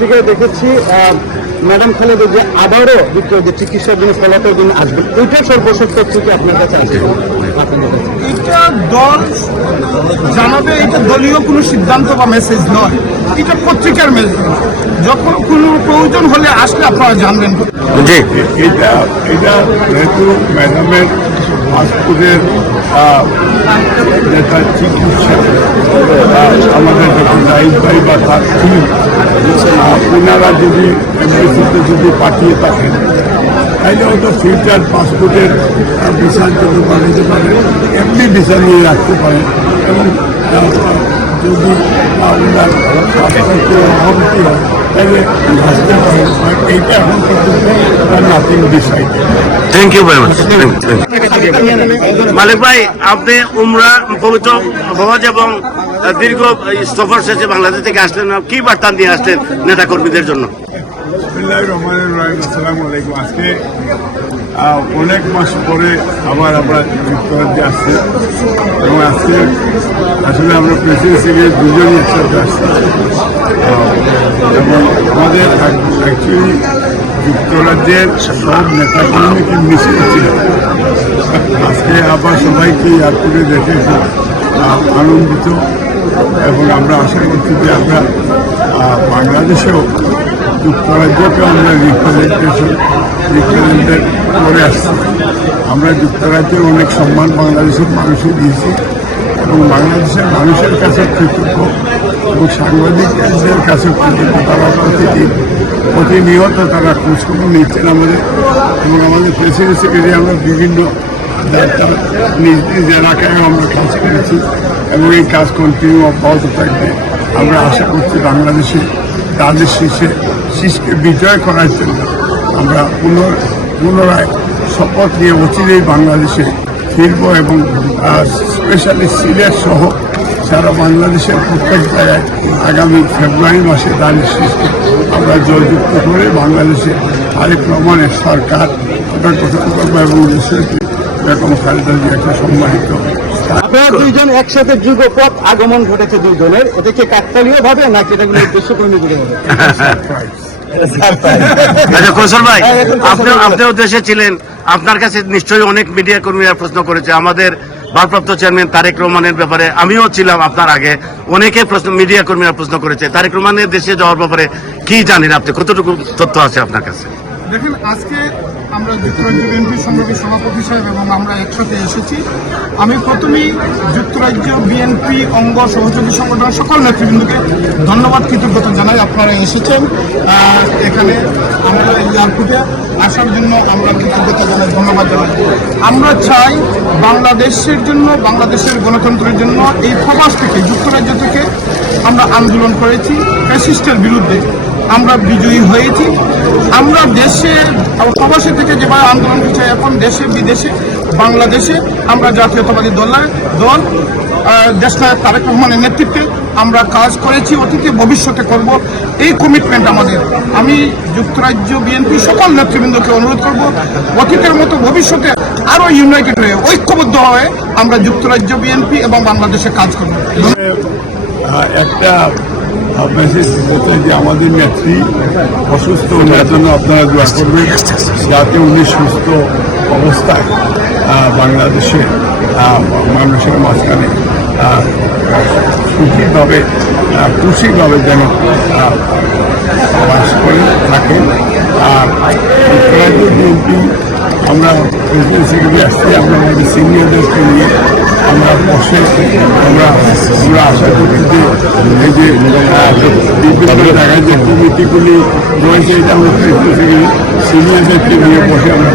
থেকে দেখেছি আহ, ম্যাডাম খালেদা যে আবারও দ্বিতীয় যে চিকিৎসার জন্য ফলাফল দিন আসবে ওইটা সর্বশেষ তথ্য কি আপনার কাছে কাছে? এটা দল জানাবে এটা দলীয় কোনো সিদ্ধান্ত বা মেসেজ নয়। এটা পত্রিকার মেসেজ যখন কোনো প্রয়োজন হলে আসলে আপনারা জানবেন। জি। এটা এটা যেহেতু ম্যাডামের পাসপোর্টের নেতার চিকিৎসা আমাদের যখন রাইস ভাই বা তার টিম ওনারা যদি এমবিসিতে যদি পাঠিয়ে থাকেন, তাইলে হয়তো ফিউচার পাসপোর্টের ভিসার জন্য বানাতে পারে, এমনি ভিসা নিয়ে রাখতে পারে। এবং যদি ওনার অবনতি হয় থ্যাংক ইউ মাচ মালিক ভাই, আপনি উমরা, পবিত্র হজ এবং দীর্ঘ সফর শেষে বাংলাদেশ থেকে আসলেন। কি বার্তা দিয়ে আসলেন নেতা কর্মীদের জন্য আজকে অনেক মাস পরে আবার আমরা যুক্তরাজ্যে আসছি। এবং আজকে আসলে আমরা প্রেসিডেন্সি গিয়ে দুজনই একসাথে আসছি। আমাদের অ্যাকচুয়ালি যুক্তরাজ্যের সব নেতা কর্মীকে মিশে ছিল আজকে আবার সবাইকে এয়ারপোর্টে দেখে আনন্দিত। এবং আমরা আশা করছি যে আমরা বাংলাদেশেও যুক্তরাজ্যকে আমরা রিপ্রেজেন্টেশন রিপ্রেজেন্টেড করে আসছি। আমরা যুক্তরাজ্যের অনেক সম্মান বাংলাদেশের মানুষে দিয়েছি। এবং বাংলাদেশের মানুষের কাছে কৃতজ্ঞ। এবং সাংবাদিকদের কাছে তারা প্রতিদিন, প্রতিনিয়ত তারা খোঁজখবর নিচ্ছেন আমাদের এবং আমাদের প্রেসিডেন্ট সেক্রেটারি আমরা বিভিন্ন দায়িত্ব নিজ নিজ এলাকায় আমরা কাজ করেছি এবং এই কাজ কন্টিনিউ অব্যাহত থাকবে। আমরা আশা করছি বাংলাদেশে তাদের শীর্ষে শীষকে বিজয় করার জন্য আমরা পুনর, পুনরায় শপথ নিয়ে অচিরেই বাংলাদেশে ফিরব এবং স্পেশালি সিলেট সহ সারা বাংলাদেশের প্রত্যেক জায়গায় আগামী ফেব্রুয়ারি মাসে তাদের শীষকে আমরা জয়যুক্ত করে বাংলাদেশে আরেক রহমানের সরকার ওটা গঠন করব এবং দেশের বেগম খালেদা একটা সম্মানিত আপনারা দুইজন একসাথে যুগপথ আগমন ঘটেছে দুই দলের। এটা কি কাকতালীয় ভাবে নাকি এটা উদ্দেশ্য প্রণীত হবে আচ্ছা কৌশল ভাই, আপনি আপনিও দেশে ছিলেন। আপনার কাছে নিশ্চয়ই অনেক মিডিয়া কর্মীরা প্রশ্ন করেছে। আমাদের ভারপ্রাপ্ত চেয়ারম্যান তারেক রহমানের ব্যাপারে আমিও ছিলাম আপনার আগে। অনেকে প্রশ্ন মিডিয়া কর্মীরা প্রশ্ন করেছে, তারেক রহমানের দেশে যাওয়ার ব্যাপারে কি জানেন আপনি? কতটুকু তথ্য আছে আপনার কাছে? দেখেন, আজকে আমরা যুক্তরাজ্য বিএনপি সভাপতি সাহেব এবং আমরা একসাথে এসেছি। আমি প্রথমেই যুক্তরাজ্য বিএনপি অঙ্গ সহযোগী সংগঠনের সকল নেতৃবৃন্দকে ধন্যবাদ, কৃতজ্ঞতা আপনারা এসেছেন এখানে আমরা এয়ারপোর্টে আসার জন্য আমরা কৃতজ্ঞতা জানাই, ধন্যবাদ জানাই। আমরা চাই বাংলাদেশের জন্য, বাংলাদেশের গণতন্ত্রের জন্য এই প্রবাস থেকে, যুক্তরাজ্য থেকে আমরা আন্দোলন করেছি, ফ্যাসিস্টের বিরুদ্ধে আমরা বিজয়ী হয়েছি। আমরা দেশে, প্রবাসী থেকে যেভাবে আন্দোলন করছে, এখন দেশে, বিদেশে, বাংলাদেশে আমরা জাতীয়তাবাদী দল দল দেশনায়ক তারেক রহমানের নেতৃত্বে আমরা কাজ করেছি, অতীতে, ভবিষ্যতে করব। এই কমিটমেন্ট আমাদের। আমি যুক্তরাজ্য বিএনপি সকল নেতৃবৃন্দকে অনুরোধ করব, অতীতের মতো ভবিষ্যতে আরও ইউনাইটেড হয়ে, ঐক্যবদ্ধ হয়ে আমরা যুক্তরাজ্য বিএনপি এবং বাংলাদেশে কাজ করব। একটা যে আমাদের নেত্রী অসুস্থ ওনার জন্য আপনারা দোয়া করবেন যাতে উনি সুস্থ অবস্থায় বাংলাদেশে মানুষের মাঝখানে আহ, খুশিভাবে যেন বাস করে থাকেন আর বিএনপি আমরা প্রেসিডেন্ট আসছি আমরা আমাদের সিনিয়রদেরকে নিয়ে আমরা বসে আমরা আমরা আশা করি যে এই যে জায়গায় যে কমিটিগুলি রয়েছে এটা আমরা প্রেসিডেন্ট সিনিয়রদেরকে নিয়ে বসে আমরা